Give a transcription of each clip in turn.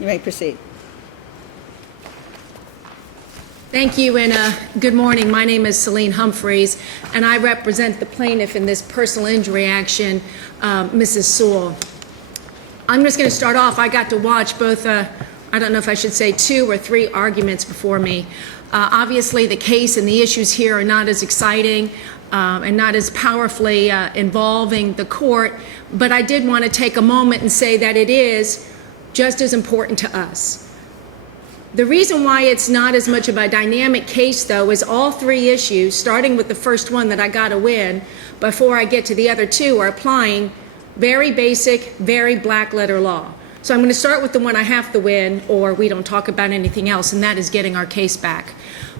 You may proceed. Thank you, and good morning. My name is Celene Humphries, and I represent the plaintiff in this personal injury action, Mrs. Sewell. I'm just going to start off. I got to watch both, I don't know if I should say 2 or 3 arguments before me. Obviously, the case and the issues here are not as exciting and not as powerfully involving the court, but I did want to take a moment and say that it is just as important to us. The reason why it's not as much of a dynamic case, though, is all 3 issues, starting with the first one that I got to win before I get to the other 2, are applying very basic, very black letter law. So I'm going to start with the one I have to win, or we don't talk about anything else, and that is getting our case back.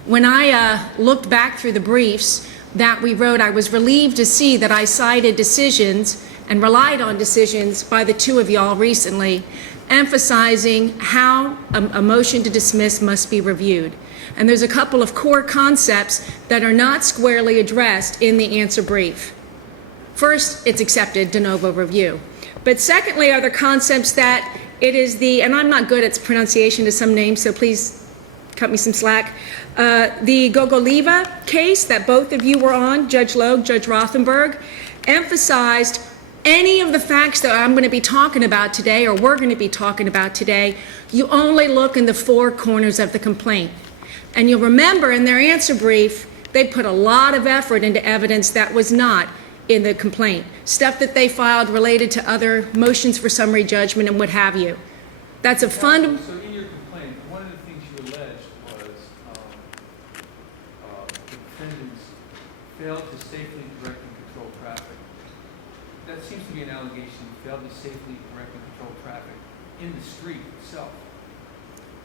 When I looked back through the briefs that we wrote, I was relieved to see that I cited decisions and relied on decisions by the 2 of y'all recently, emphasizing how a motion to dismiss must be reviewed. And there's a couple of core concepts that are not squarely addressed in the answer brief. First, it's accepted de novo review. But secondly are the concepts that it is the, and I'm not good at pronunciation of some names, so please cut me some slack, the Gogoliva case that both of you were on, Judge Logue, Judge Rothenberg, emphasized any of the facts that I'm going to be talking about today, or we're going to be talking about today, you only look in the 4 corners of the complaint. And you'll remember in their answer brief, they put a lot of effort into evidence that was not in the complaint, stuff that they filed related to other motions for summary judgment and what have you. That's a fund. So in your complaint, one of the things you alleged was the defendants failed to safely direct and control traffic. That seems to be an allegation, failed to safely direct and control traffic in the street itself.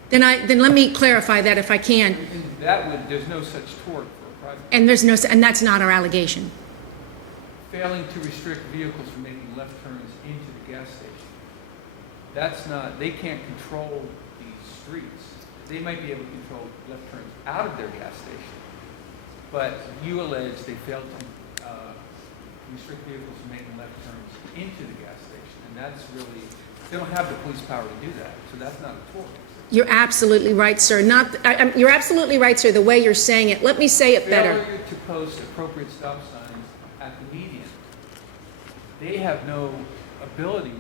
Then let me clarify that if I can. And that would, there's no such tort for a private. And that's not our allegation. Failing to restrict vehicles from making left turns into the gas station. That's not, they can't control these streets. They might be able to control left turns out of their gas station. But you allege they failed to restrict vehicles from making left turns into the gas station. And that's really, they don't have the police power to do that. So that's not a tort. You're absolutely right, sir. You're absolutely right, sir, the way you're saying it. Let me say it better. Failure to post appropriate stop signs at the median. They have no ability to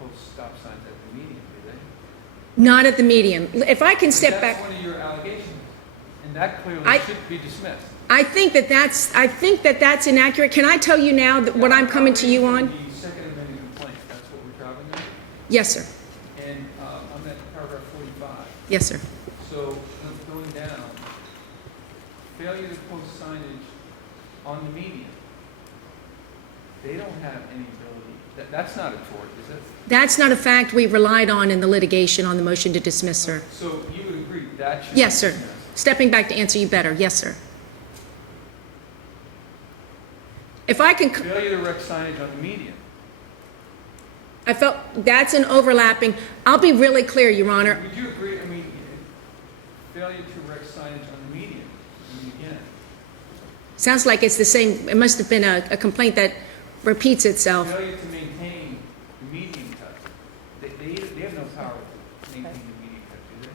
post stop signs at the median, do they? Not at the median. If I can step back. That's one of your allegations, and that clearly should be dismissed. I think that that's inaccurate. Can I tell you now that what I'm coming to you on? The second amendment complaint, that's what we're traveling on? Yes, sir. And I'm at paragraph 45. Yes, sir. So going down, failure to post signage on the median. They don't have any ability. That's not a tort, is it? That's not a fact we relied on in the litigation on the motion to dismiss, sir. So you would agree that should Yes, be sir. dismissed? Stepping back to answer you better. Yes, sir. If I can. Failure to erect signage on the median. I felt that's an overlapping. I'll be really clear, Your Honor. Would you agree, I mean, failure to erect signage on the median in the beginning? Sounds like it's the same. It must have been a complaint that repeats itself. Failure to maintain the median cut. They have no power to maintain the median cut, do they?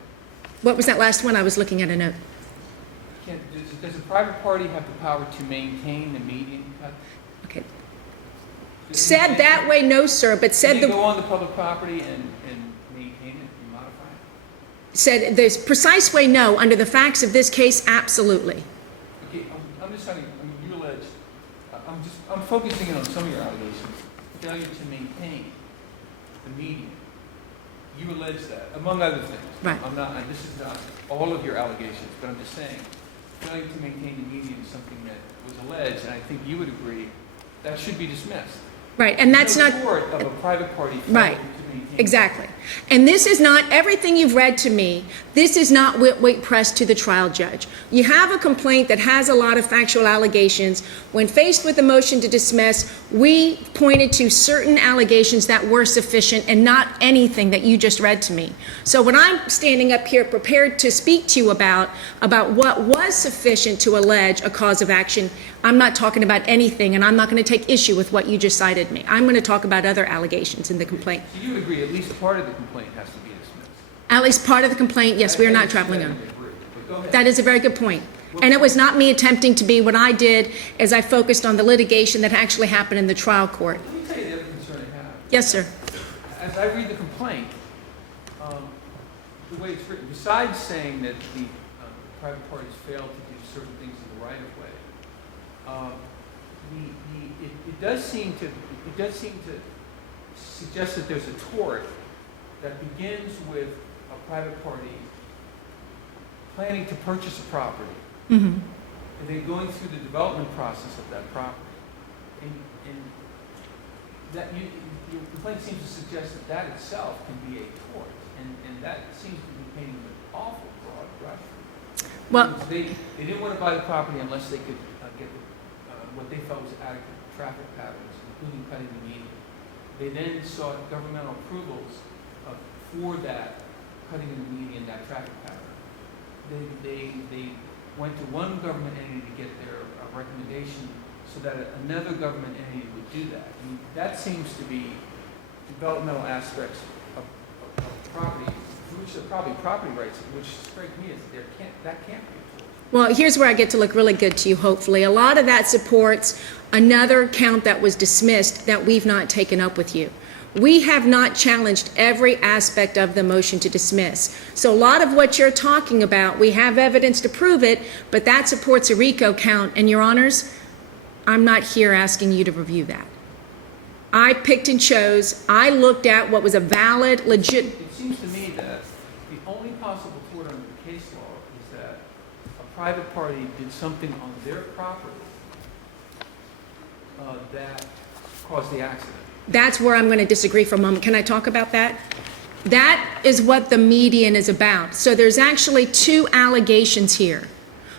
What was that last one? I was looking at a note. Does a private party have the power to maintain the median cut? Okay. Said that way, no, sir, but said Can you go on the public property and maintain it and modify it? Said the precise way, no. Under the facts of this case, absolutely. Okay, I'm just trying to, I mean, you allege, I'm focusing in on some of your allegations. Failure to maintain the median. You allege that, among other things. Right. This is not all of your allegations, but I'm just saying, failure to maintain the median is something that was alleged, and I think you would agree that should be dismissed. Right, and that's no not tort of a private party failure right. to maintain. Exactly. And this is not everything you've read to me. This is not weight pressed to the trial judge. You have a complaint that has a lot of factual allegations. When faced with a motion to dismiss, we pointed to certain allegations that were sufficient and not anything that you just read to me. So when I'm standing up here prepared to speak to you about what was sufficient to allege a cause of action, I'm not talking about anything, and I'm not going to take issue with what you just cited me. I'm going to talk about other allegations in the complaint. So you would agree at least part of the complaint has to be dismissed? At least part of the complaint, yes, we are not traveling on. That is a very good point. And it was not me attempting to be. What I did is I focused on the litigation that actually happened in the trial court. Let me tell you the other concern I have. Yes, sir. As I read the complaint, the way it's written, besides saying that the private parties failed to do certain things in the right-of-way, it does seem to suggest that there's a tort that begins with a private party planning to purchase a property, and then going through the development process of that property. And that your complaint seems to suggest that that itself can be a tort, and that seems to be painting an awful broad brush. Well, they didn't want to buy the property unless they could get what they felt was adequate traffic patterns, including cutting the median. They then sought governmental approvals for that cutting in the median, that traffic pattern. They went to one government entity to get their recommendation so that another government entity would do that. I mean, that seems to be developmental aspects of property, which are probably property rights, which strike me as that can't be a tort. well, here's where I get to look really good to you, hopefully. A lot of that supports another count that was dismissed that we've not taken up with you. We have not challenged every aspect of the motion to dismiss. So a lot of what you're talking about, we have evidence to prove it, but that supports a RICO count. And Your Honors, I'm not here asking you to review that. I picked and chose. I looked at what was a valid, legit. It seems to me that the only possible tort under the case law is that a private party did something on their property that caused the accident. That's where I'm going to disagree for a moment. Can I talk about that? That is what the median is about. So there's actually two allegations here.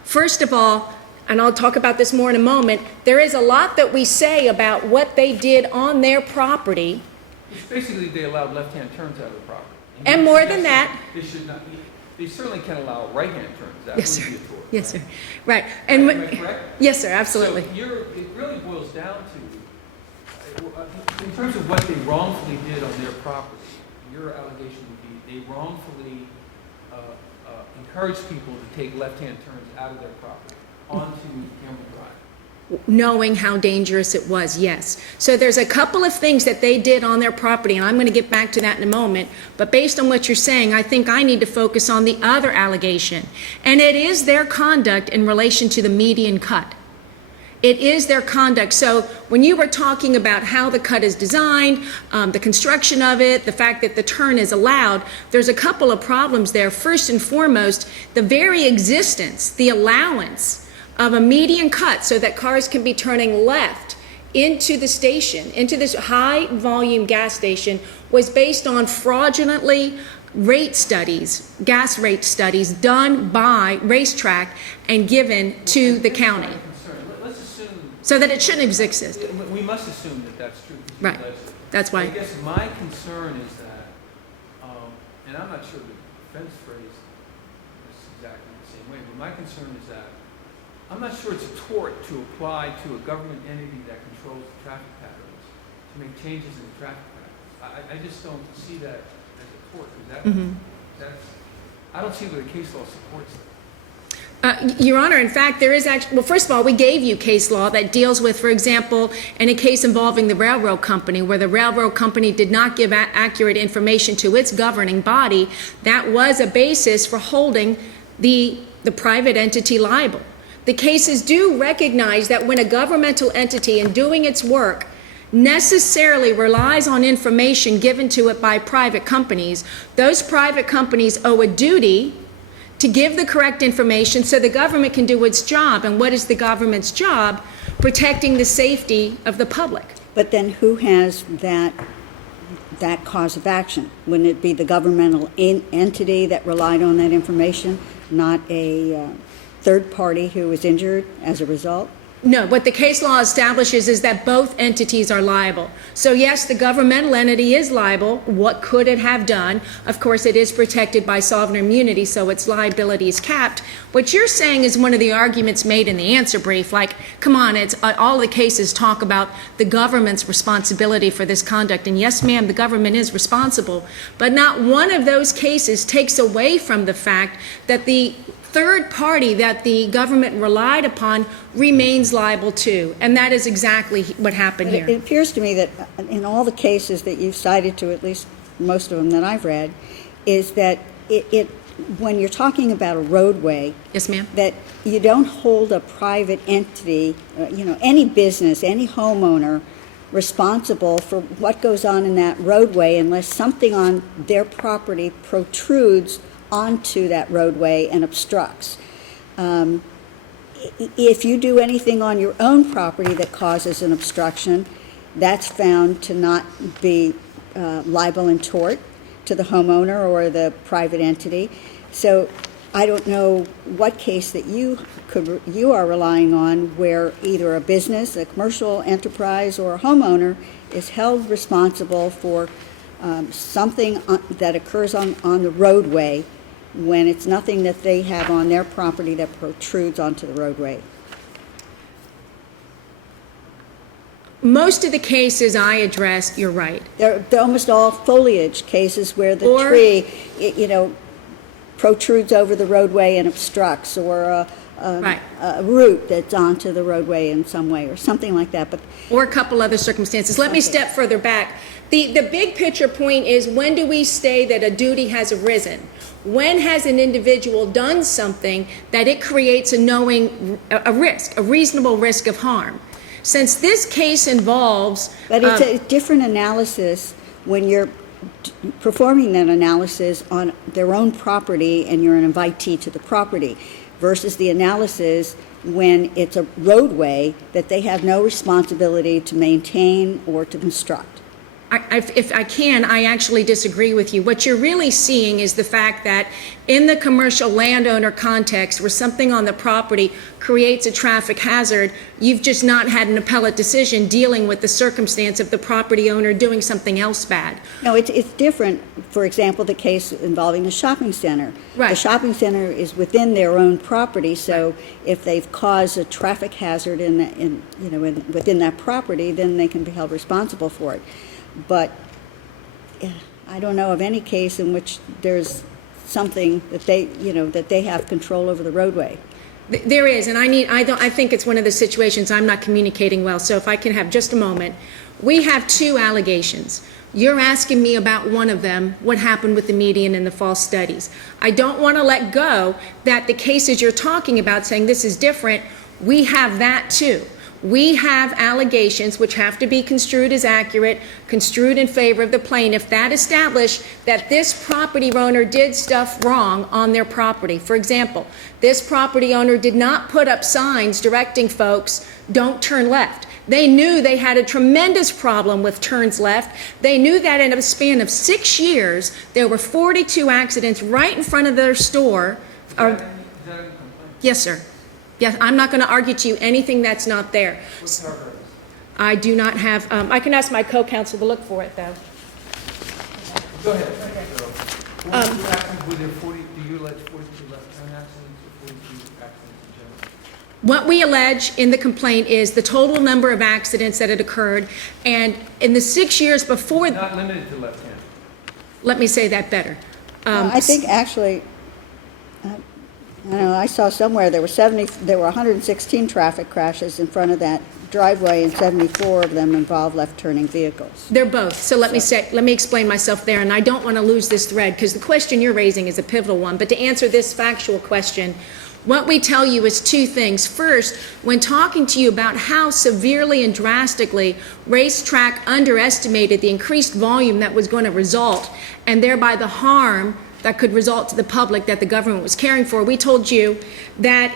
First of all, and I'll talk about this more in a moment, there is a lot that we say about what they did on their property. It's basically they allowed left-hand turns out of the property. And more than that. They should not. They certainly can allow right-hand turns. That Yes, would sir. be a tort. Yes, sir. Right. And Am I correct? yes, sir. Absolutely. So it really boils down to, in terms of what they wrongfully did on their property, your allegation would be they wrongfully encouraged people to take left-hand turns out of their property onto Cameron Drive. Knowing how dangerous it was, yes. So there's a couple of things that they did on their property, and I'm going to get back to that in a moment. But based on what you're saying, I think I need to focus on the other allegation. And it is their conduct in relation to the median cut. It is their conduct. So when you were talking about how the cut is designed, the construction of it, the fact that the turn is allowed, there's a couple of problems there. First and foremost, the very existence, the allowance of a median cut so that cars can be turning left into the station, into this high volume gas station, was based on fraudulently rate studies, gas rate studies done by Racetrac and given to the county. Let's assume. So that it shouldn't exist. We must assume that that's true. Right. That's why. I guess my concern is that, and I'm not sure the defense phrase is exactly the same way, but my concern is that I'm not sure it's a tort to apply to a government entity that controls the traffic patterns to make changes in the traffic patterns. I just don't see that as a tort. I don't see where the case law supports it. Your Honor, in fact, there is actually, well, first of all, we gave you case law that deals with, for example, in a case involving the railroad company, where the railroad company did not give accurate information to its governing body, that was a basis for holding the private entity liable. The cases do recognize that when a governmental entity in doing its work necessarily relies on information given to it by private companies, those private companies owe a duty to give the correct information so the government can do its job. And what is the government's job? Protecting the safety of the public. But then who has that cause of action? Wouldn't it be the governmental entity that relied on that information, not a third party who was injured as a result? No, what the case law establishes is that both entities are liable. So yes, the governmental entity is liable. What could it have done? Of course, it is protected by sovereign immunity, so its liability is capped. What you're saying is one of the arguments made in the answer brief, like, come on, it's all the cases talk about the government's responsibility for this conduct. And yes, ma'am, the government is responsible. But not one of those cases takes away from the fact that the third party that the government relied upon remains liable too. And that is exactly what happened here. It appears to me that in all the cases that you've cited to, at least most of them that I've read, is that when you're talking about a roadway, Yes, ma'am. that you don't hold a private entity, any business, any homeowner responsible for what goes on in that roadway unless something on their property protrudes onto that roadway and obstructs. If you do anything on your own property that causes an obstruction, that's found to not be liable in tort to the homeowner or the private entity. So I don't know what case that you are relying on where either a business, a commercial enterprise, or a homeowner is held responsible for something that occurs on the roadway when it's nothing that they have on their property that protrudes onto the roadway. Most of the cases I addressed, you're right. They're almost all foliage cases where the tree, protrudes over the roadway and obstructs, or a root that's onto the roadway in some way, or something like that. But or a couple other circumstances. Let me step further back. The big picture point is, when do we say that a duty has arisen? When has an individual done something that it creates a risk, a reasonable risk of harm? Since this case involves... But it's a different analysis when you're performing that analysis on their own property and you're an invitee to the property, versus the analysis when it's a roadway that they have no responsibility to maintain or to construct. If I can, I actually disagree with you. What you're really seeing is the fact that in the commercial landowner context, where something on the property creates a traffic hazard, you've just not had an appellate decision dealing with the circumstance of the property owner doing something else bad. No, it's different. For example, the case involving the shopping center. Right. The shopping center is within their own property, so if they've caused a traffic hazard within that property, then they can be held responsible for it. But I don't know of any case in which there's something that they have control over the roadway. There is, and I think it's one of the situations I'm not communicating well, so if I can have just a moment. We have two allegations. You're asking me about one of them, what happened with the median and the false studies. I don't want to let go that the cases you're talking about saying this is different, we have that too. We have allegations which have to be construed as accurate, construed in favor of the plaintiff, that establish that this property owner did stuff wrong on their property. For example, this property owner did not put up signs directing folks, don't turn left. They knew they had a tremendous problem with turns left. They knew that in a span of 6 years, there were 42 accidents right in front of their store. Is that a complaint? Yes, sir. Yes, I'm not going to argue to you anything that's not there. What paragraph is it? I do not have, I can ask my co-counsel to look for it, though. Go ahead. So, 42 accidents, were there 40, do you allege 42 left-turn accidents or 42 accidents in general? What we allege in the complaint is the total number of accidents that had occurred, and in the 6 years before... Not limited to left-hand. Let me say that better. I think actually, I don't know, I saw somewhere there were 116 traffic crashes in front of that driveway, and 74 of them involved left-turning vehicles. They're both. So let me explain myself there, and I don't want to lose this thread because the question you're raising is a pivotal one. But to answer this factual question, what we tell you is two things. First, when talking to you about how severely and drastically Racetrac underestimated the increased volume that was going to result, and thereby the harm that could result to the public that the government was caring for, we told you that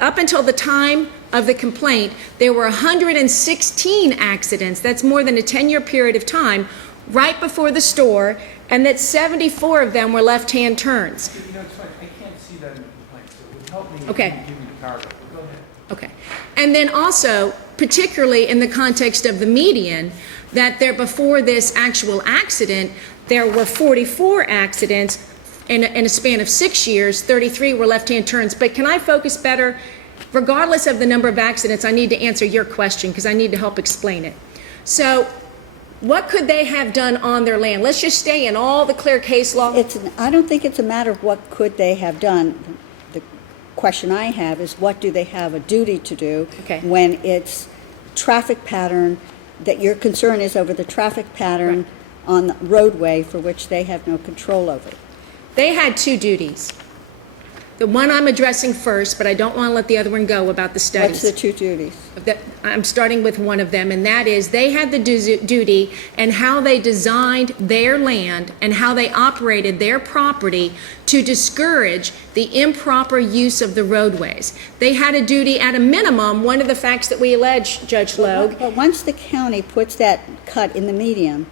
up until the time of the complaint, there were 116 accidents, that's more than a 10-year period of time, right before the store, and that 74 of them were left-hand turns. You know, it's fine. I can't see that in the complaint, so it would help me if Okay. you give me the paragraph. Go ahead. Okay. And then also, particularly in the context of the median, that there, before this actual accident, there were 44 accidents in a span of 6 years, 33 were left-hand turns. But can I focus better? Regardless of the number of accidents, I need to answer your question because I need to help explain it. So what could they have done on their land? Let's just stay in all the clear case law. I don't think it's a matter of what could they have done. The question I have is what do they have a duty to do Okay. when it's traffic pattern, that your concern is over the traffic pattern Right. on the roadway for which they have no control over. They had two duties. The one I'm addressing first, but I don't want to let the other one go about the studies. What's the two duties? I'm starting with one of them, and that is they had the duty and how they designed their land and how they operated their property to discourage the improper use of the roadways. They had a duty at a minimum, one of the facts that we allege, Judge Logue. But once the county puts that cut in the median,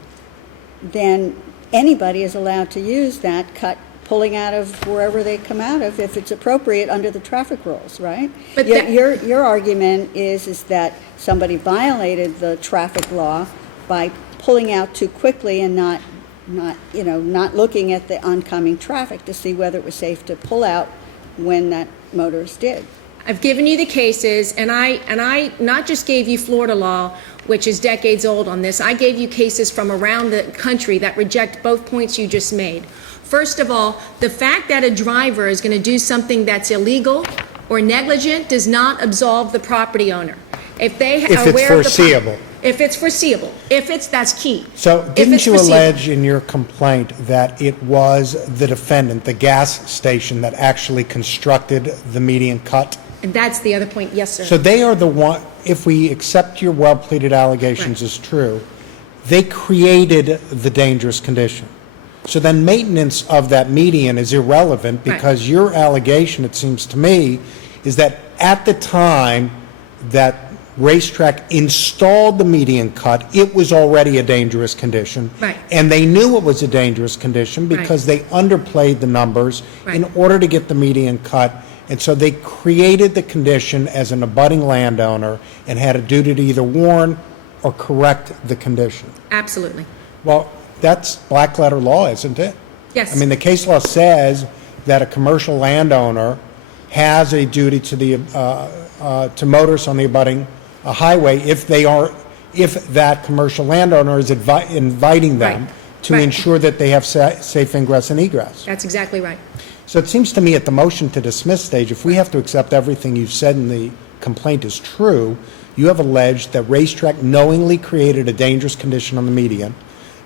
then anybody is allowed to use that cut pulling out of wherever they come out of if it's appropriate under the traffic rules, right? But Your argument is that somebody violated the traffic law by pulling out too quickly and not looking at the oncoming traffic to see whether it was safe to pull out when that motorist did. I've given you the cases, and I not just gave you Florida law, which is decades old on this. I gave you cases from around the country that reject both points you just made. First of all, the fact that a driver is going to do something that's illegal or negligent does not absolve the property owner. If they are aware of the foreseeable. If it's foreseeable. That's key. So If didn't it's you foreseeable. allege in your complaint that it was the defendant, the gas station, that actually constructed the median cut? And that's the other point. Yes, sir. So they are the one, if we accept your well-pleaded allegations Right. as true, they created the dangerous condition. So then maintenance of that median is irrelevant Right. because your allegation, it seems to me, is that at the time that Racetrac installed the median cut, it was already a dangerous condition. Right. And they knew it was a dangerous condition because they underplayed the numbers in Right. order to get the median cut. And so they created the condition as an abutting landowner and had a duty to either warn or correct the condition. Absolutely. Well, that's black letter law, isn't it? Yes. I mean, the case law says that a commercial landowner has a duty to the to motorists on the abutting highway if that commercial landowner is inviting them Right. to Right. ensure that they have safe ingress and egress. That's exactly right. So it seems to me at the motion to dismiss stage, if we have to accept everything you've said in the complaint is true, you have alleged that Racetrac knowingly created a dangerous condition on the median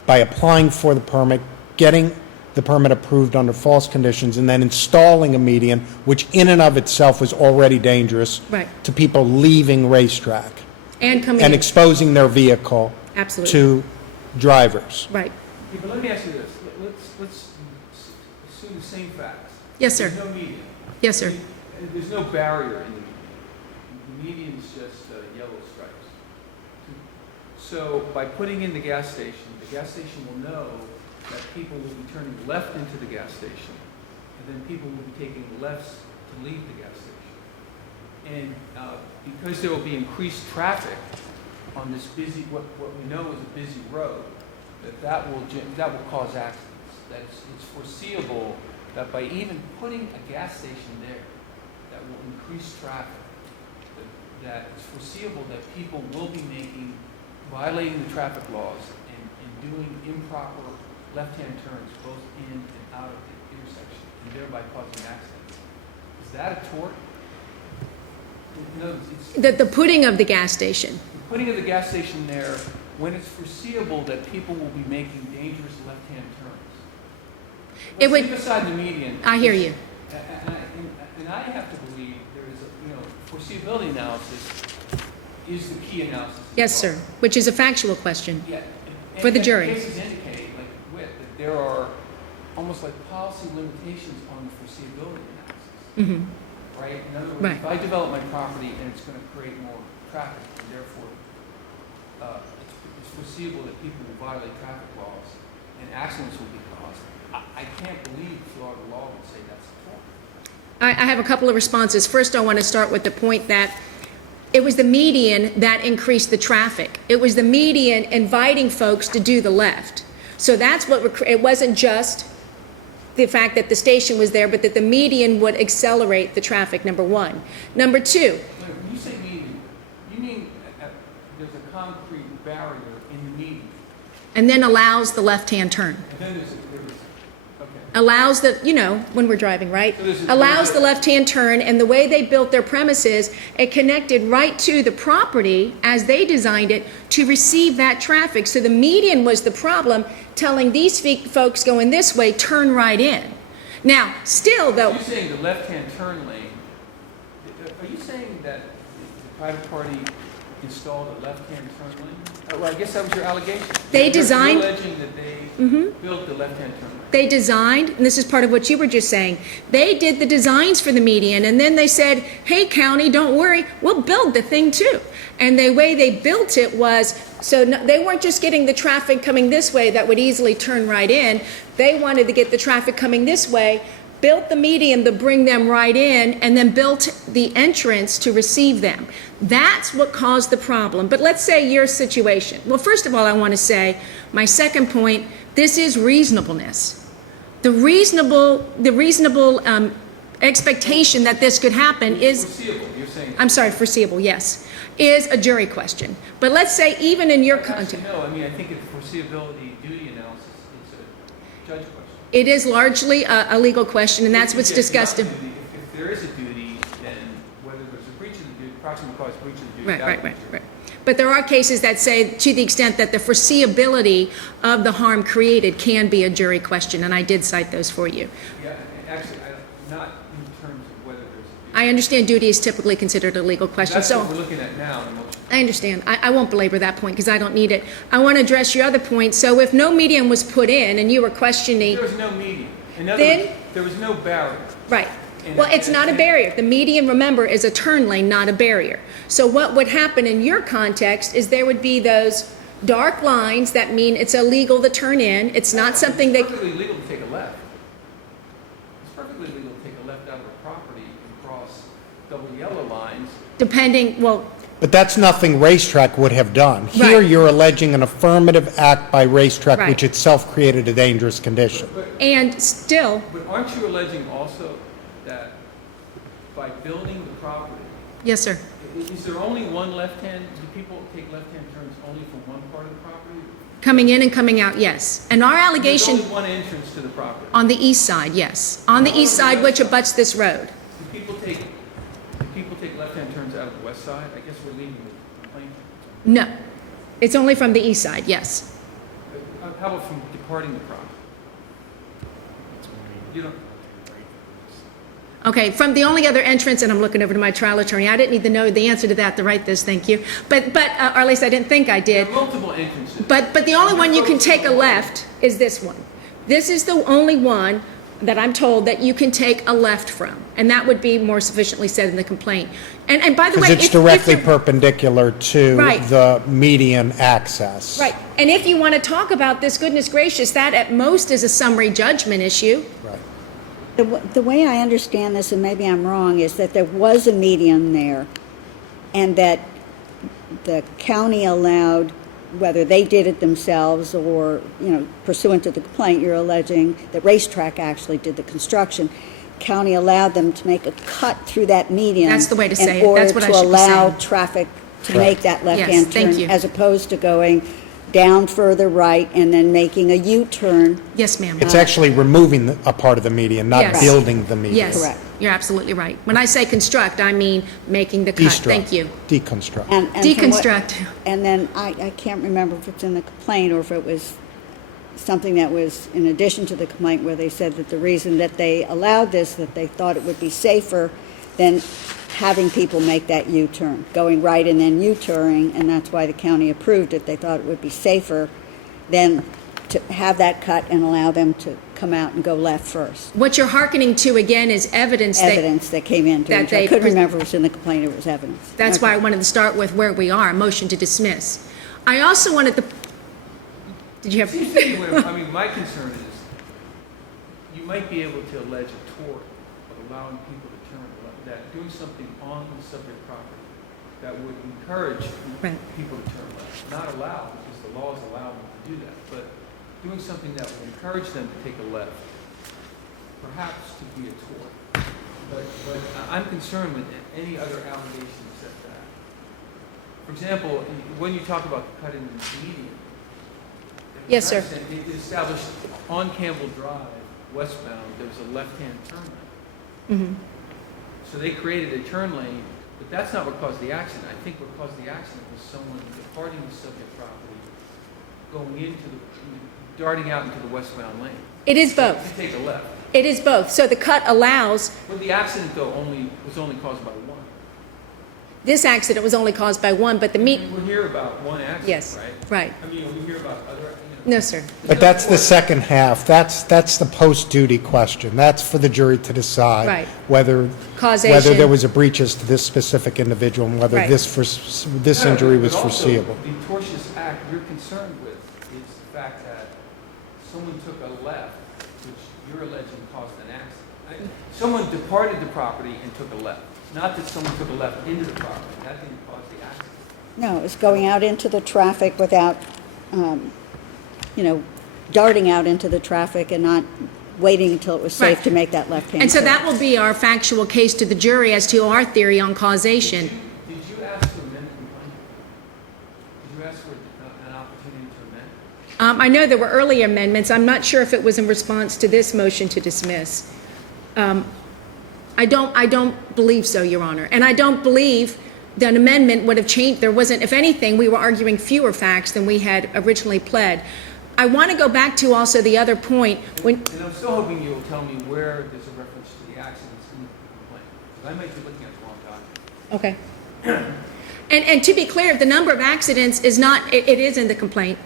by applying for the permit, getting the permit approved under false conditions, and then installing a median, which in and of itself was already dangerous Right. to people leaving Racetrac And coming and in. exposing their vehicle Absolutely. to drivers. Right. Yeah, but let me ask you this. Let's assume the same facts. Yes, sir. There's no median. Yes, sir. And there's no barrier in the median. The median's just yellow stripes. So by putting in the gas station will know that people will be turning left into the gas station, and then people will be taking lefts to leave the gas station. And because there will be increased traffic on this busy, what we know is a busy road, that will cause accidents. That it's foreseeable that by even putting a gas station there, that will increase traffic. That it's foreseeable that people will be violating the traffic laws and doing improper left-hand turns both in and out of the intersection, and thereby causing accidents. Is that a tort? No, it's The putting of the gas station. putting of the gas station there when it's foreseeable that people will be making dangerous left-hand turns. It would- Let's leave aside the median. I hear you. And I have to believe there is foreseeability analysis is the key analysis. Yes, sir. Which is a factual question. Yeah. For the And jury. cases indicate, like WIT, that there are almost like policy limitations on the foreseeability analysis. Mm-hmm. Right? In other words, Right. if I develop my property and it's going to create more traffic, and therefore it's foreseeable that people will violate traffic laws and accidents will be caused, I can't believe Florida law would say that's a tort. I have a couple of responses. First, I want to start with the point that it was the median that increased the traffic. It was the median inviting folks to do the left. So that's what, it wasn't just the fact that the station was there, but that the median would accelerate the traffic, number one. Number two, When you say median, you mean there's a concrete barrier in the median, and then allows the left-hand turn. and then there's okay. Allows the, you know, when we're driving, right? So there's Allows the left-hand turn, and the way they built their premises, it connected right to the property as they designed it to receive that traffic. So the median was the problem, telling these folks going this way, turn right in. Now, still though, You're saying the left-hand turn lane, are you saying that the private party installed a left-hand turn lane? Well, I guess that was your allegation. They designed- You're alleging that they built the left-hand turn lane. they designed, and this is part of what you were just saying, they did the designs for the median, and then they said, hey, county, don't worry, we'll build the thing too. And the way they built it was, so they weren't just getting the traffic coming this way that would easily turn right in. They wanted to get the traffic coming this way, built the median to bring them right in, and then built the entrance to receive them. That's what caused the problem. But let's say your situation. Well, first of all, I want to say, my second point, this is reasonableness. The reasonable expectation that this could happen is, Foreseeable, you're saying. I'm sorry, foreseeable, yes, is a jury question. But let's say even in your Actually, context, no, I mean, I think it's foreseeability duty analysis, it's a judge question. it is largely a legal question, and that's what's If discussed in. If there is a duty, then whether there's a breach of the duty, proximate cause breach of the duty. Right, that right, would right, be right. But there are cases that say, to the extent that the foreseeability of the harm created can be a jury question, and I did cite those for you. Yeah, actually, not in terms of whether there's a duty. I understand duty is typically considered a legal question, That's what so we're looking at now. I understand. I won't belabor that point because I don't need it. I want to address your other point. So if no median was put in and you were questioning, There was no median. In other Then- words, there was no barrier. right. And- Well, it's not a and- barrier. The median, remember, is a turn lane, not a barrier. So what would happen in your context is there would be those dark lines that mean it's illegal to turn in. It's not something It's that, perfectly legal to take a left. It's perfectly legal to take a left out of a property and cross double yellow lines. depending, well, But that's nothing Racetrac would have done. Here, Right. you're alleging an affirmative act by Racetrac, Right. which itself created a dangerous condition. and still, But aren't you alleging also that by building the property, yes, sir. is there only one left-hand, do people take left-hand turns only from one part of the property? Coming in and coming out, yes. And our allegation There's only one entrance to the property. on the east side, yes. On the east side, which abuts this road. Do people take left-hand turns out of the west side? I guess we're leaving the complaint. No. It's only from the east side, yes. How about from departing the property? You don't, Okay, from the only other entrance, and I'm looking over to my trial attorney, I didn't need to know the answer to that to write this, thank you. But, or at least I didn't think I there did. are multiple entrances. But the only one you can take a left is this one. This is the only one that I'm told that you can take a left from. And that would be more sufficiently said in the complaint. And by the way, Because it's if directly you're- perpendicular to Right. the median access. Right, and if you want to talk about this, goodness gracious, that at most is a summary judgment issue. Right. The way I understand this, and maybe I'm wrong, is that there was a median there, and that the county allowed, whether they did it themselves or, pursuant to the complaint, you're alleging that Racetrac actually did the construction. County allowed them to make a cut through that median. That's the way to say it. That's what I should be In order to allow saying. traffic to Correct. make that left-hand thank turn, you. as opposed to going down further right and then making a U-turn. Yes, ma'am. It's actually removing a part of the median, not Yes. building the median. Yes, Correct. you're absolutely right. When I say construct, I mean making the cut. Destruct. Thank you. Deconstruct. And from what- Deconstruct. And then I can't remember if it's in the complaint or if it was something that was in addition to the complaint where they said that the reason that they allowed this, that they thought it would be safer than having people make that U-turn, going right and then U-turning, and that's why the county approved it. They thought it would be safer than to have that cut and allow them to come out and go left first. What you're hearkening to again is evidence that, Evidence that came in. that I they couldn't pres- remember if it was in the complaint or it was evidence. that's Okay. why I wanted to start with where we are, motion to dismiss. I also wanted to, did you have? Seems to me where- my concern is, you might be able to allege a tort of allowing people to turn left, that doing something on the subject property that would encourage Right. people to turn left. Not allow, because the laws allow them to do that, but doing something that would encourage them to take a left, perhaps to be a tour. But I'm concerned with any other allegations except that. For example, when you talk about cutting the median. Yes, sir. It established on Campbell Drive, westbound, there was a left-hand turn lane. Mhm. So they created a turn lane, but that's not what caused the accident. I think what caused the accident was someone departing the subject property, going into darting out into the westbound lane. It is To both. take a left. It is both. So the cut allows, But the accident, though, was only caused by one. this accident was only caused by one, but the We hear about one accident, yes, right? right. I mean, we hear about other, No, sir. But that's the second half. That's the post-duty question. That's for the jury to decide. Right. Whether Causation. there was a breach as to this specific individual and whether Right. this injury was But also, foreseeable. the tortious act you're concerned with is the fact that someone took a left, which you're alleging caused an accident. Someone departed the property and took a left, not that someone took a left into the property. That didn't cause the accident. No, it's going out into the traffic without, darting out into the traffic and not waiting until it was safe Right. to make that left-hand turn. And so that will be our factual case to the jury as to our theory on causation. Did you ask to amend the complaint? Did you ask for an opportunity to amend? I know there were earlier amendments. I'm not sure if it was in response to this motion to dismiss. I don't believe so, Your Honor. And I don't believe that an amendment would have changed. There wasn't, if anything, we were arguing fewer facts than we had originally pled. I want to go back to also the other point. And I'm still hoping you'll tell me where there's a reference to the accidents in the complaint. Because I might be looking at the wrong document. Okay. And to be clear, the number of accidents is not, it is in the complaint.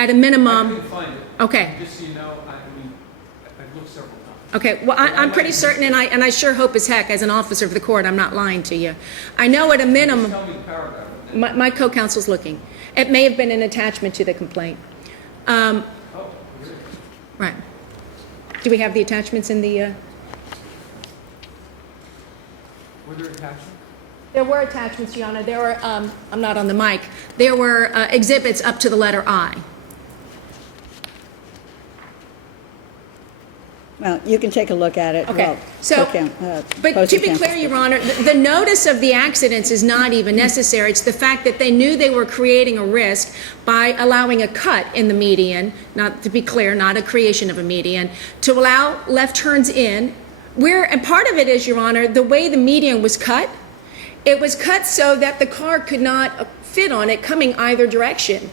At a I minimum, couldn't find it. okay. Just so you know, I've looked several times. Okay, well, I'm pretty certain, and I sure hope as heck, as an officer of the court, I'm not lying to you. I know at a Just minimum, tell me the paragraph. my co-counsel's looking. It may have been an attachment to the complaint. Oh, really? Right. Do we have the attachments in the, Were there attachments? There were attachments, Your Honor. There were, I'm not on the mic. There were exhibits up to the letter I. Well, you can take a look at it. Okay, Well, so, but to opposing be counsel. clear, Your Honor, the notice of the accidents is not even necessary. It's the fact that they knew they were creating a risk by allowing a cut in the median, not, to be clear, not a creation of a median, to allow left turns in, and part of it is, Your Honor, the way the median was cut, it was cut so that the car could not fit on it coming either direction.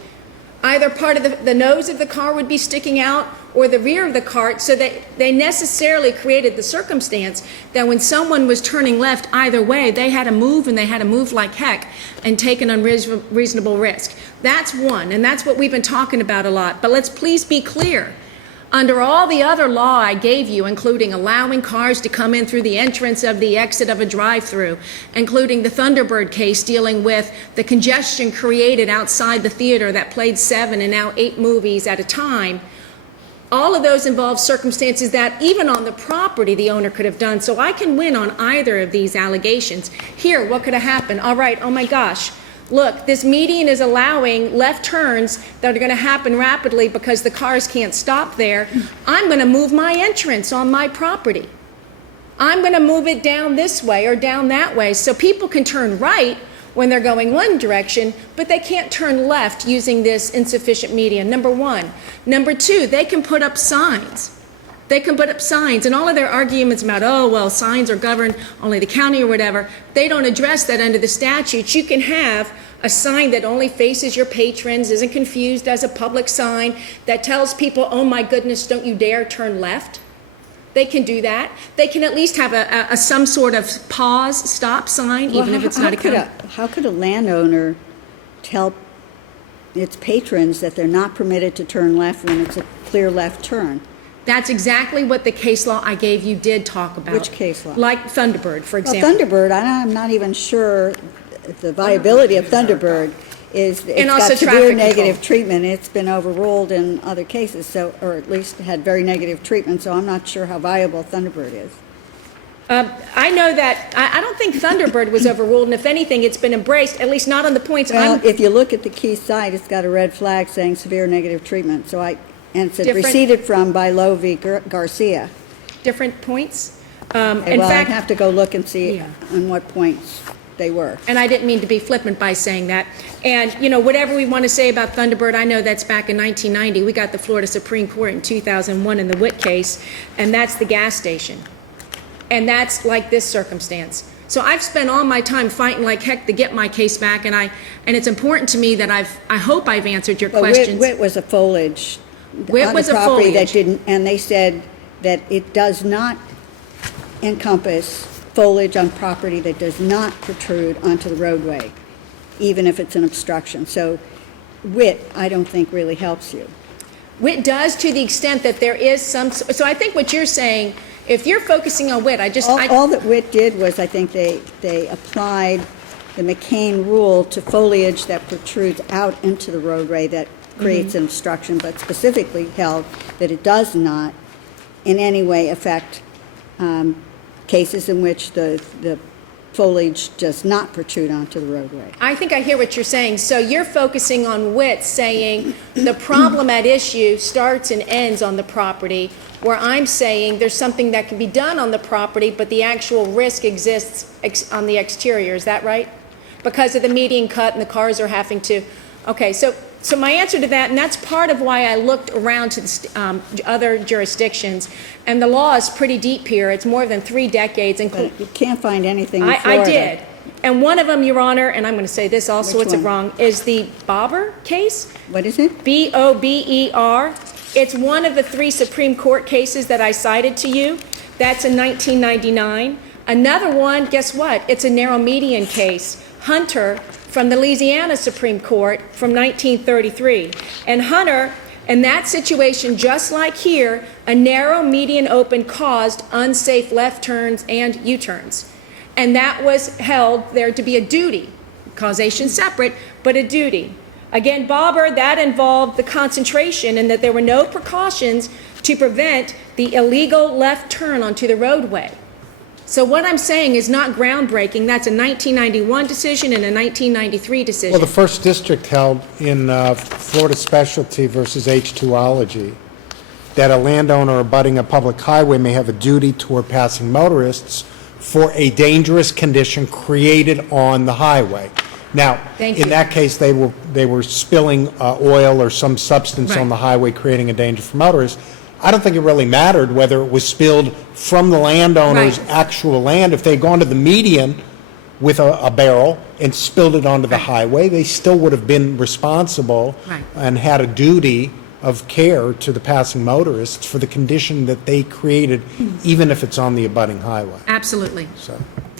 Either part of the nose of the car would be sticking out or the rear of the cart, so that they necessarily created the circumstance that when someone was turning left either way, they had to move, and they had to move like heck and take an unreasonable risk. That's one, and that's what we've been talking about a lot. But let's please be clear. Under all the other law I gave you, including allowing cars to come in through the entrance of the exit of a drive-through, including the Thunderbird case dealing with the congestion created outside the theater that played 7 and now 8 movies at a time, all of those involve circumstances that even on the property the owner could have done. So I can win on either of these allegations. Here, what could have happened? All right, oh my gosh. Look, this median is allowing left turns that are going to happen rapidly because the cars can't stop there. I'm going to move my entrance on my property. I'm going to move it down this way or down that way so people can turn right when they're going one direction, but they can't turn left using this insufficient median, number one. Number two, they can put up signs. They can put up signs, and all of their arguments about, oh, well, signs are governed only the county or whatever, they don't address that under the statutes. You can have a sign that only faces your patrons, isn't confused as a public sign, that tells people, oh my goodness, don't you dare turn left. They can do that. They can at least have a some sort of pause, stop sign, even if it's not a county. How could a landowner tell its patrons that they're not permitted to turn left when it's a clear left turn? That's exactly what the case law I gave you did talk about. Which case law? Like Thunderbird, for Well, example. Thunderbird, I'm not even sure if the viability of Thunderbird is, it's also got severe traffic negative control. treatment. It's been overruled in other cases, so, or at least had very negative treatment, so I'm not sure how viable Thunderbird is. I know that, I don't think Thunderbird was overruled, and if anything, it's been embraced, at least not on the points Well, I'm, if you look at the key site, it's got a red flag saying severe negative treatment, and it's Different- receded from by Lowe v. Garcia. different points. Well, In I'd fact, have to go look and see Yeah. on what points they were. and I didn't mean to be flippant by saying that. And, whatever we want to say about Thunderbird, I know that's back in 1990. We got the Florida Supreme Court in 2001 in the Witt case, and that's the gas station. And that's like this circumstance. So I've spent all my time fighting like heck to get my case back, and it's important to me that I hope I've answered your But questions. Witt was a foliage. Witt on was the a property that foliage. didn't, and they said that it does not encompass foliage on property that does not protrude onto the roadway, even if it's an obstruction. So Witt, I don't think really helps you. Witt does to the extent that there is some, so I think what you're saying, if you're focusing on Witt, All that Witt did was, I think they applied the McCain rule to foliage that protrudes out into the roadway that creates an obstruction, but specifically held that it does not in any way affect cases in which the foliage does not protrude onto the roadway. I think I hear what you're saying. So you're focusing on Witt, saying the problem at issue starts and ends on the property, where I'm saying there's something that can be done on the property, but the actual risk exists on the exterior. Is that right? Because of the median cut and the cars are having to, okay, so my answer to that, and that's part of why I looked around to the other jurisdictions, and the law is pretty deep here. It's more than 3 decades. But you can't find anything in I Florida. did. And one of them, Your Honor, and I'm going to say this all Which sorts of one? wrong, is the Bobber case, What is it? Bober. It's one of the 3 Supreme Court cases that I cited to you. That's in 1999. Another one, guess what? It's a narrow median case, Hunter, from the Louisiana Supreme Court from 1933. And Hunter, in that situation, just like here, a narrow median open caused unsafe left turns and U-turns. And that was held there to be a duty, causation separate, but a duty. Again, Bobber, that involved the concentration and that there were no precautions to prevent the illegal left turn onto the roadway. So what I'm saying is not groundbreaking. That's a 1991 decision and a 1993 decision. Well, the first district held in Florida Specialty versus H2ology that a landowner abutting a public highway may have a duty toward passing motorists for a dangerous condition created on the highway. Now, Thank you. in that case, they were spilling oil or some substance Right. on the highway, creating a danger for motorists. I don't think it really mattered whether it was spilled from the landowner's Right. actual land. If they'd gone to the median with a barrel and spilled it onto the Right. highway, they still would have been responsible Right. and had a duty of care to the passing motorists for the condition that they created, even if it's on the abutting highway. Absolutely. So,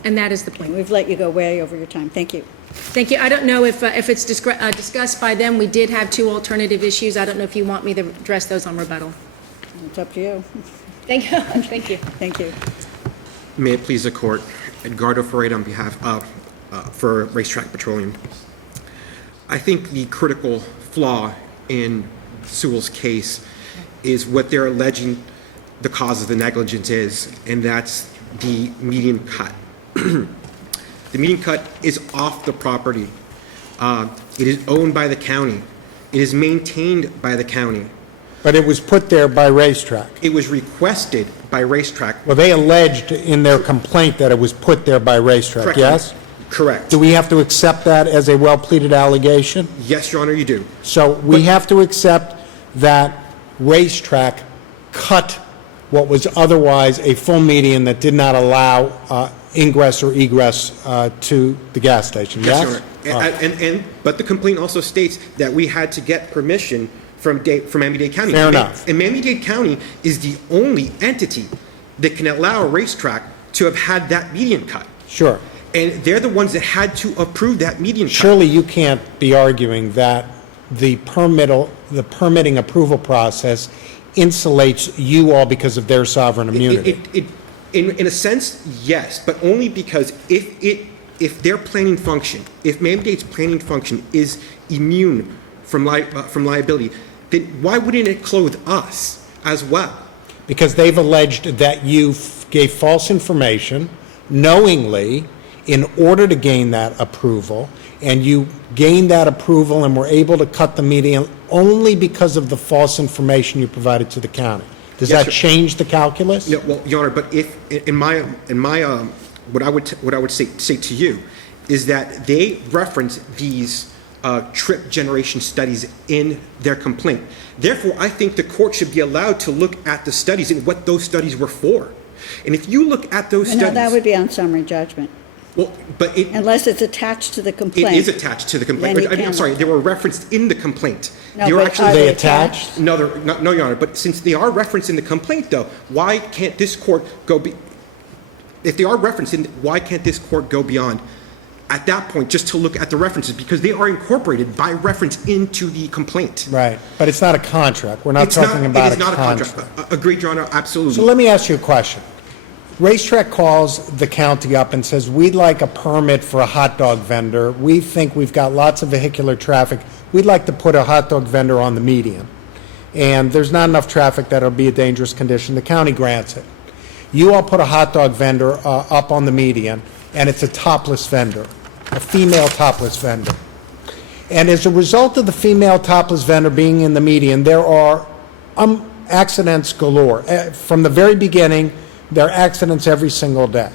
And that is the point. We've let you go way over your time. Thank you. Thank you. I don't know if it's discussed by them. We did have 2 alternative issues. I don't know if you want me to address those on rebuttal. It's up to you. Thank you. Thank you. Thank you. May it please the court, Edgardo Ferreira on behalf of, for Racetrac Petroleum. I think the critical flaw in Sewell's case is what they're alleging the cause of the negligence is, and that's the median cut. The median cut is off the property. It is owned by the county. It is maintained by the county. but it was put there by Racetrac. It was requested by Racetrac. Well, they alleged in their complaint that it was put there by Racetrac, Correct. yes? Correct. Do we have to accept that as a well-pleaded allegation? Yes, Your Honor, you do. So we have to accept that Racetrac cut what was otherwise a full median that did not allow ingress or egress to the gas station, yes? Yes, Your All Honor. right. But the complaint also states that we had to get permission from Miami-Dade County. Fair enough. And Miami-Dade County is the only entity that can allow a racetrack to have had that median cut. Sure. And they're the ones that had to approve that median cut. Surely you can't be arguing that the permitting approval process insulates you all because of their sovereign immunity. In a sense, yes, but only because if their planning function, if Miami-Dade's planning function is immune from liability, then why wouldn't it clothe us as well? because they've alleged that you gave false information knowingly in order to gain that approval, and you gained that approval and were able to cut the median only because of the false information you provided to the county. Does Yes, that sir. change the calculus? Yeah, well, Your Honor, but if, in my, what I would say to you is that they reference these trip generation studies in their complaint. Therefore, I think the court should be allowed to look at the studies and what those studies were for. And if you look at those No, studies, that would be on summary judgment, well, but unless it's attached to the it complaint. is attached to the complaint. Then you I mean, I'm can- sorry, they were referenced in the complaint. No, They were but actually are they they attached? No, they're not, no, Your Honor, but since they are referenced in the complaint, though, why can't this court if they are referenced in, why can't this court go beyond, at that point, just to look at the references? Because they are incorporated by reference into the complaint. Right, but it's not a contract. We're not talking about It is not a contract. contract. Agreed, Your Honor, absolutely. So let me ask you a question. Racetrac calls the county up and says, we'd like a permit for a hot dog vendor. We think we've got lots of vehicular traffic. We'd like to put a hot dog vendor on the median. And there's not enough traffic that it'll be a dangerous condition. The county grants it. You all put a hot dog vendor up on the median, and it's a topless vendor, a female topless vendor. And as a result of the female topless vendor being in the median, there are accidents galore. From the very beginning, there are accidents every single day.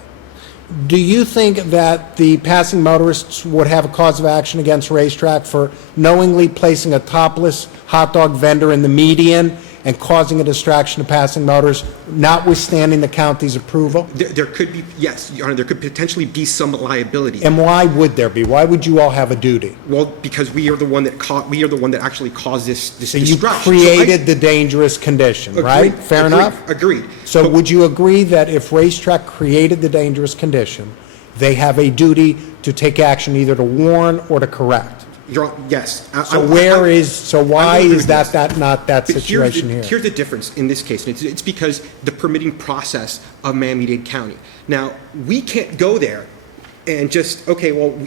Do you think that the passing motorists would have a cause of action against Racetrac for knowingly placing a topless hot dog vendor in the median and causing a distraction to passing motorists, notwithstanding the county's approval? There could be, yes, Your Honor, there could potentially be some liability. And why would there be? Why would you all have a duty? Well, because we are the one that actually caused this So you distraction. created the dangerous condition, right? Agreed, Fair agreed, enough? Agreed. So But- would you agree that if Racetrac created the dangerous condition, they have a duty to take action either to warn or to correct? Yes. So why agree is with this. that not that But situation here? Here's the difference in this case, and it's because the permitting process of Miami-Dade County. Now, we can't go there and just, okay, well,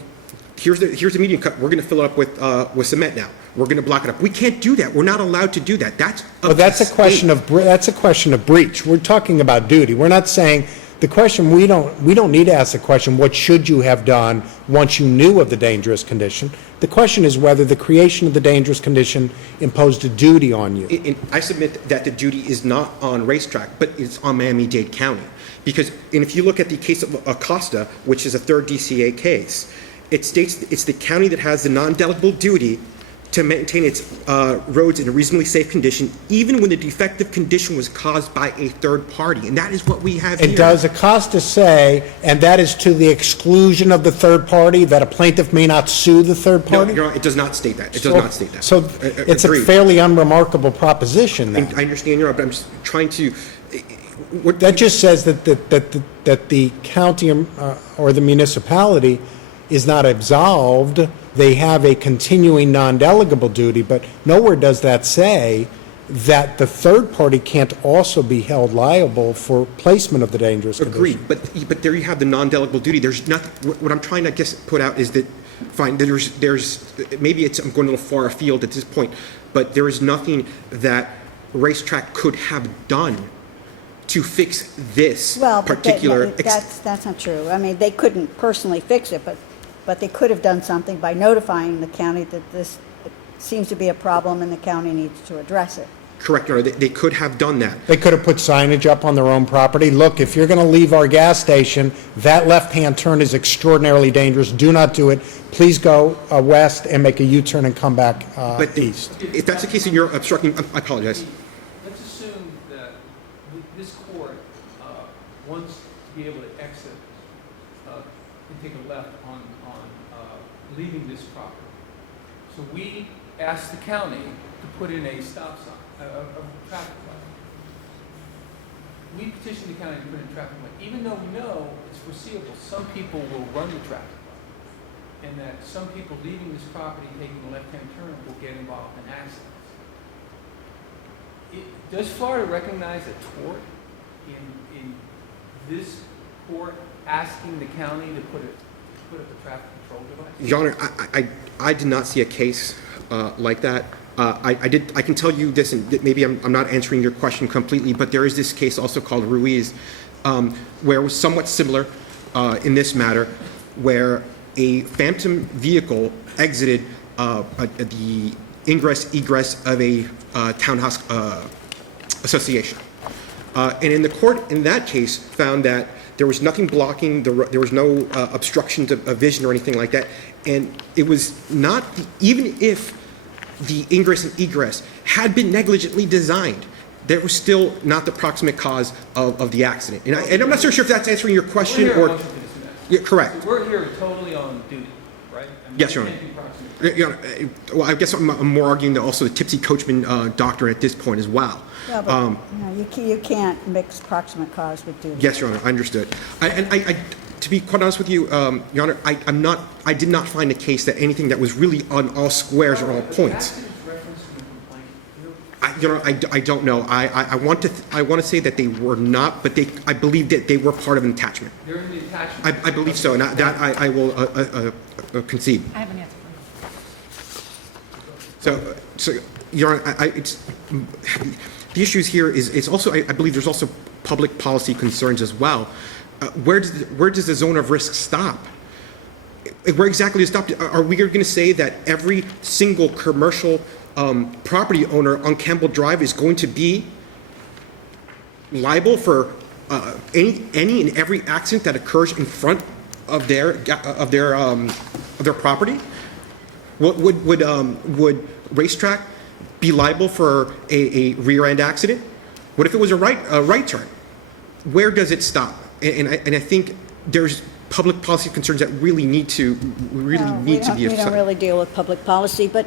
here's the median cut, we're gonna fill it up with cement now. We're gonna block it up. We can't do that. We're not allowed to do that. That's up Well, to that's the a question state. that's a question of breach. We're talking about duty. We're not saying, the question, we don't need to ask the question, what should you have done once you knew of the dangerous condition? The question is whether the creation of the dangerous condition imposed a duty on you. And I submit that the duty is not on Racetrac, but it's on Miami-Dade County. Because, and if you look at the case of Acosta, which is a third DCA case, it states it's the county that has the non-delegable duty to maintain its roads in a reasonably safe condition, even when the defective condition was caused by a third party. And that is what we have here. And does Acosta say, and that is to the exclusion of the third party, that a plaintiff may not sue the third No, party? Your Honor, it does not state that. It does not state that. So it's a Agreed. fairly unremarkable proposition then. I understand, Your Honor, but I'm just trying to. That just says that the county or the municipality is not absolved. They have a continuing non-delegable duty, but nowhere does that say that the third party can't also be held liable for placement of the dangerous condition. Agreed, but there you have the non-delegable duty. There's nothing, what I'm trying to, I guess, put out is that, fine, there's, maybe I'm going a little far afield at this point, but there is nothing that Racetrac could have done to fix this Well, but particular. that's not true. I mean, they couldn't personally fix it, but they could have done something by notifying the county that this seems to be a problem and the county needs to address it. Correct, Your Honor, they could have done that. They could have put signage up on their own property. Look, if you're going to leave our gas station, that left-hand turn is extraordinarily dangerous. Do not do it. Please go west and make a U-turn and come back But east. if that's the case and you're obstructing, I apologize. Let's assume that this court wants to be able to exit and take a left on leaving this property. So we ask the county to put in a stop sign, a traffic light. We petition the county to put in a traffic light, even though we know it's foreseeable, some people will run the traffic light, and that some people leaving this property, taking a left-hand turn, will get involved in accidents. Does Florida recognize a tort in this court asking the county to put up a traffic control device? Your Honor, I did not see a case like that. I can tell you this, and maybe I'm not answering your question completely, but there is this case also called Ruiz, where it was somewhat similar in this matter, where a phantom vehicle exited the ingress-egress of a townhouse association. And in the court, in that case, found that there was nothing blocking, there was no obstructions of vision or anything like that, and it was not, even if the ingress and egress had been negligently designed, that was still not the proximate cause of the accident. And I'm not so sure if that's answering your question We're here or... on motion to dismiss. Yeah, correct. So we're here totally on duty, right? I mean, Yes, Your we Honor. can't do proximate. Well, I guess I'm more arguing also the tipsy coachman doctrine at this point as well. Yeah, but, you can't mix proximate cause with duty. Yes, Your Honor, I understood. To be quite honest with you, Your Honor, I did not find a case that anything that was really on all squares or all points. Accidents referenced in the complaint, Your Honor, I don't know. I want to say that they were not, but I believe that they were part of an attachment. they're in the attachment. I believe so, and I will concede. I have an answer for you. So Your Honor, the issues here is also, I believe there's also public policy concerns as well. Where does the zone of risk stop? Where exactly does it stop? Are we going to say that every single commercial property owner on Campbell Drive is going to be liable for any and every accident that occurs in front of their property? Would Racetrac be liable for a rear end accident? What if it was a right turn? Where does it stop? And I think there's public policy concerns that really need to be We don't really deal with public policy, but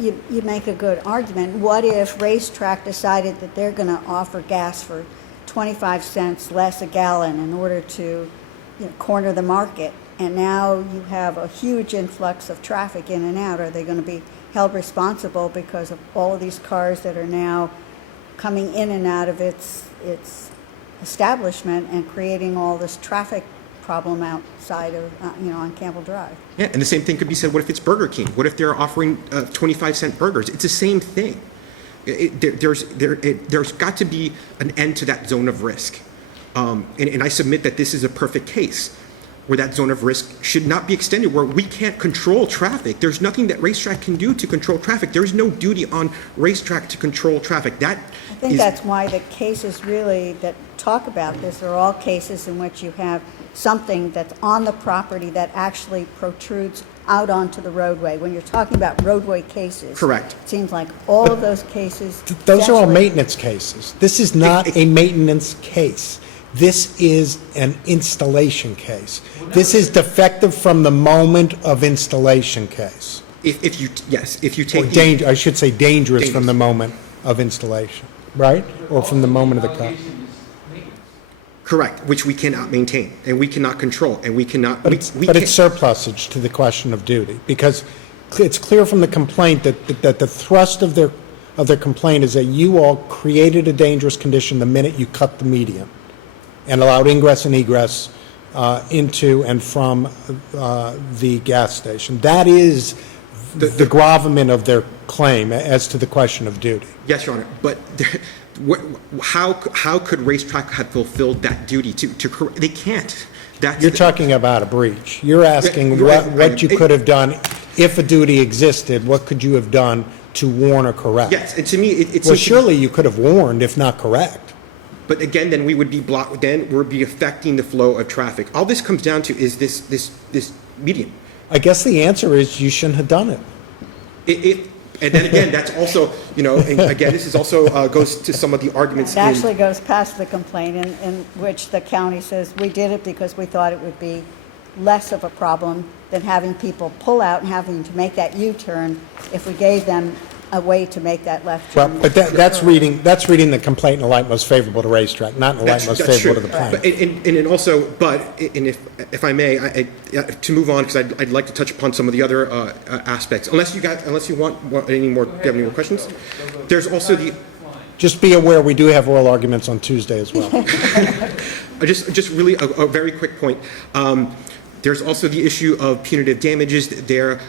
you make a good argument. What if Racetrac decided that they're going to offer gas for 25 cents less a gallon in order to corner the market, and now you have a huge influx of traffic in and out? Are they going to be held responsible because of all of these cars that are now coming in and out of its establishment and creating all this traffic problem outside of, on Campbell Drive? Yeah, and the same thing could be said, what if it's Burger King? What if they're offering 25-cent burgers? It's the same thing. There's got to be an end to that zone of risk. And I submit that this is a perfect case where that zone of risk should not be extended, where we can't control traffic. There's nothing that Racetrac can do to control traffic. There is no duty on Racetrac to control traffic. I think that's why the cases really that talk about this are all cases in which you have something that's on the property that actually protrudes out onto the roadway. When you're talking about roadway cases. Correct. It seems like all of those cases. Those are all essentially- maintenance cases. This is not a maintenance case. This is an installation case. This is defective from the moment of installation case. If you Or take I should say dangerous from Dangerous. the moment of installation, right? Or from the moment of the car. Allegation is maintenance. correct, which we cannot maintain and we cannot control and we cannot. But we it's can't- surplusage to the question of duty, because it's clear from the complaint that the thrust of their complaint is that you all created a dangerous condition the minute you cut the median and allowed ingress and egress into and from the gas station. That is the gravamen of their claim as to the question of duty. Yes, Your Honor, but how could Racetrac have fulfilled that duty they can't. You're talking about a breach. You're asking Yeah, what you could have done if a duty existed. What could you have done to warn or correct? Yes, and to me, it's Well, surely you could have warned, if not correct. But again, then we would be blocked. Then we'd be affecting the flow of traffic. All this comes down to is this median. I guess the answer is you shouldn't have done it. And then again, that's also, and again, this is also goes to some of the arguments. It actually goes past the complaint in which the county says, we did it because we thought it would be less of a problem than having people pull out and having to make that U-turn if we gave them a way to make that left Well, turn. but that's reading the complaint in the light most favorable to Racetrac, not in the light most favorable to the But, plaintiff. and also, and if I may, to move on, because I'd like to touch upon some of the other aspects. Unless you want any more, do you have any more questions? There's also the. Just be aware, we do have oral arguments on Tuesday as well. Just really a very quick point. There's also the issue of punitive damages. They're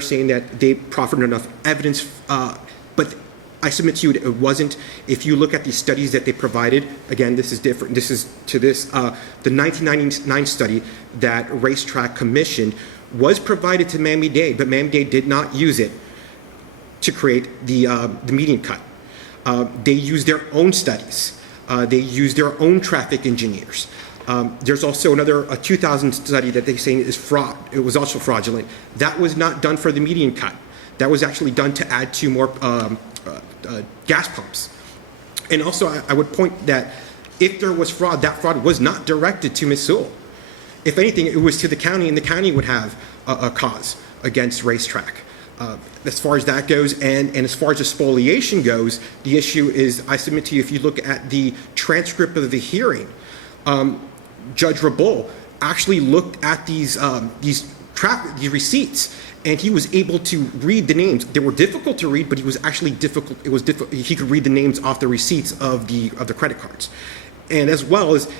saying that they proffered enough evidence, but I submit to you it wasn't. If you look at the studies that they provided, again, this is different. This is to this, the 1999 study that Racetrac commissioned was provided to Miami-Dade, but Miami-Dade did not use it to create the median cut. They used their own studies. They used their own traffic engineers. There's also a 2000 study that they say is fraud. It was also fraudulent. That was not done for the median cut. That was actually done to add 2 more gas pumps. And also, I would point that if there was fraud, that fraud was not directed to Ms. Sewell. If anything, it was to the county, and the county would have a cause against Racetrac. As far as that goes, and as far as the spoliation goes, the issue is, I submit to you, if you look at the transcript of the hearing, Judge Rabol actually looked at these receipts, and he was able to read the names. They were difficult to read, but he was actually difficult. It was difficult. He could read the names off the receipts of the credit cards, and as well as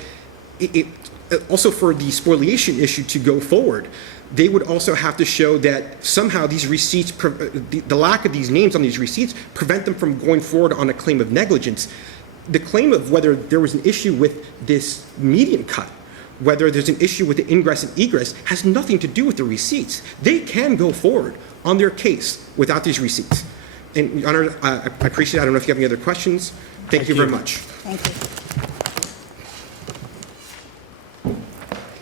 also for the spoliation issue to go forward, they would also have to show that somehow these receipts, the lack of these names on these receipts, prevent them from going forward on a claim of negligence. The claim of whether there was an issue with this median cut, whether there's an issue with the ingress and egress, has nothing to do with the receipts. They can go forward on their case without these receipts. And, Your Honor, I appreciate it. I don't know if you have any other questions. Thank you very much. Thank you.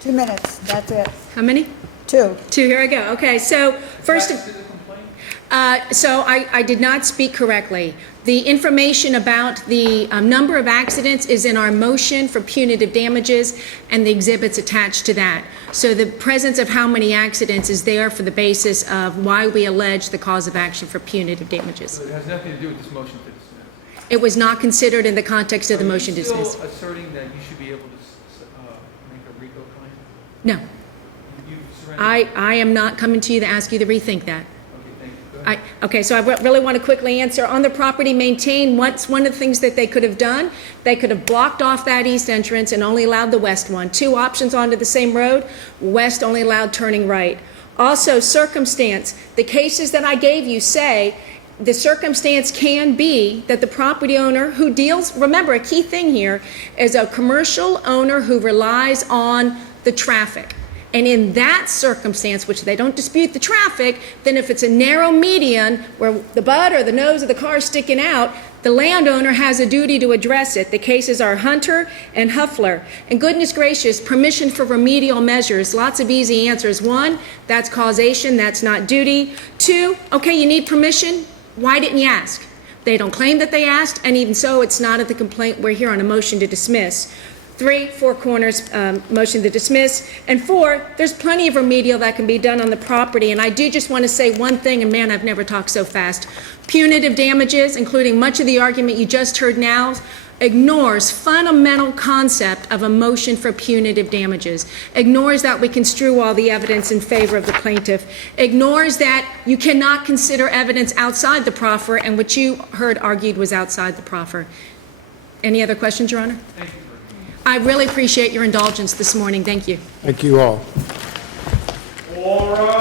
2 minutes, that's it. How many? 2. 2, here I go. Okay, so first of Back to the complaint? So I did not speak correctly. The information about the number of accidents is in our motion for punitive damages and the exhibits attached to that. So the presence of how many accidents is there for the basis of why we allege the cause of action for punitive damages. So it has nothing to do with this motion to dismiss. It was not considered in the context of the motion to Are you dismiss. still asserting that you should be able to make a RICO claim? No, You surrender? I am not coming to you to ask you to rethink that. Okay, thank you. Go ahead. Okay, so I really want to quickly answer. On the property maintained, what's one of the things that they could have done? They could have blocked off that east entrance and only allowed the west one. 2 options onto the same road, west only allowed turning right. Also, circumstance. The cases that I gave you say the circumstance can be that the property owner who deals, remember a key thing here, is a commercial owner who relies on the traffic. And in that circumstance, which they don't dispute the traffic, then if it's a narrow median where the butt or the nose of the car is sticking out, the landowner has a duty to address it. The cases are Hunter and Huffler. And goodness gracious, permission for remedial measures, lots of easy answers. 1, that's causation, that's not duty. 2, okay, you need permission. Why didn't you ask? They don't claim that they asked, and even so, it's not at the complaint. We're here on a motion to dismiss. 3, 4 corners, motion to dismiss. And 4, there's plenty of remedial that can be done on the property. And I do just want to say one thing, and man, I've never talked so fast. Punitive damages, including much of the argument you just heard now, ignores fundamental concept of a motion for punitive damages, ignores that we construe all the evidence in favor of the plaintiff, ignores that you cannot consider evidence outside the proffer, and what you heard argued was outside the proffer. Any other questions, Your Honor? Thank you. I really appreciate your indulgence this morning. Thank you. Thank you all. All right.